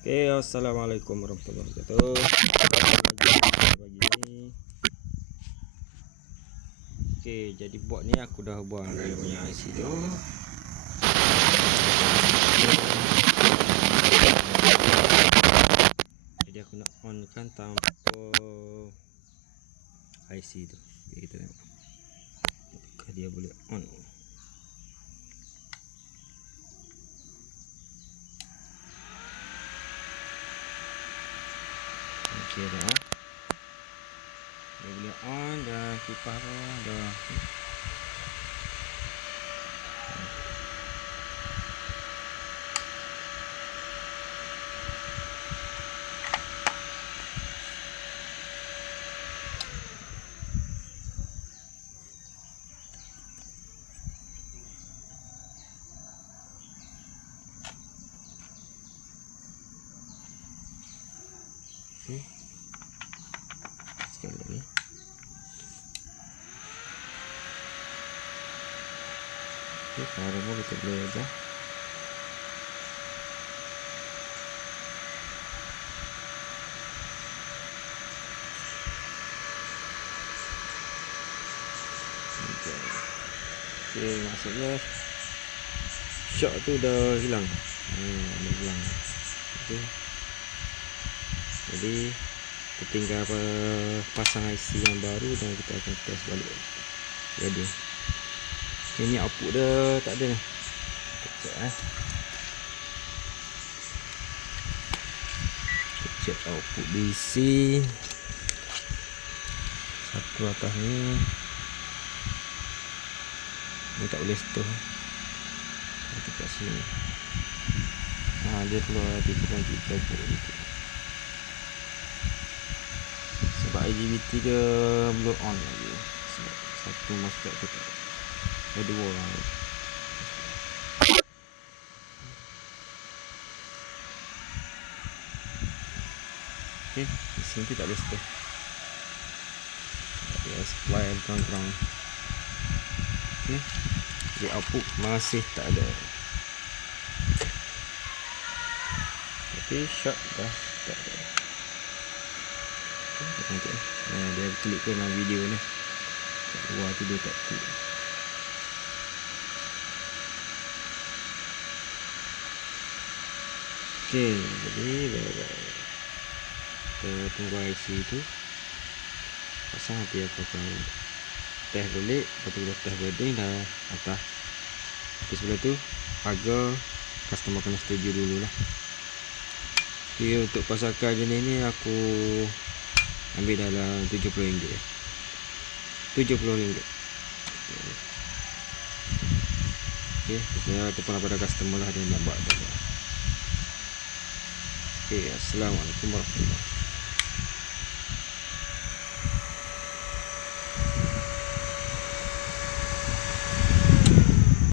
Oke, assalamualaikum warahmatullahi wabarakatuh. Pagi ni. Oke, jadi board ni aku dah buang dia punya IC tu. Jadi aku nak on kan tanpa IC tu. Jadi kita tengok apakah dia boleh on. Okey dah. Dia boleh on dah, kipas pun dah. Okey. Sekali lagi. Okey, kalau remote kita boleh aja. Okey, maksudnya shock tu dah hilang. Dah hilang. Okey. Jadi kita tinggal pasang IC yang baru dan kita akan test balik. Jadi ini output dia tak ada ni. Kita check Kita check output DC. Satu atas ni. Ni tak boleh store. Kita kat sini. Dia keluar 3.3 volt gitu. Sebab IGBT dia belum on lagi. Sebab satu MOSFET tu tak ada dua orang. Okey, di sini tak boleh store. Dia supply ground. Okey. Di output masih tak ada. Okey, shot dah tak ada. Okay. Dia klik ke dalam video ni. Kat luar tu dia tak klik. Okey, jadi kita tunggu IC tu pasang, nanti aku akan test balik. Lepas tu kita test welding dah atas. Tapi sebelah tu harga customer kena setuju dulu lah. Okay, untuk pasakan jenis ni aku ambil dalam RM70. RM70. Okay, saya telefon pada customer lah, dia nak buat. Okay, assalamualaikum warahmatullahi wabarakatuh.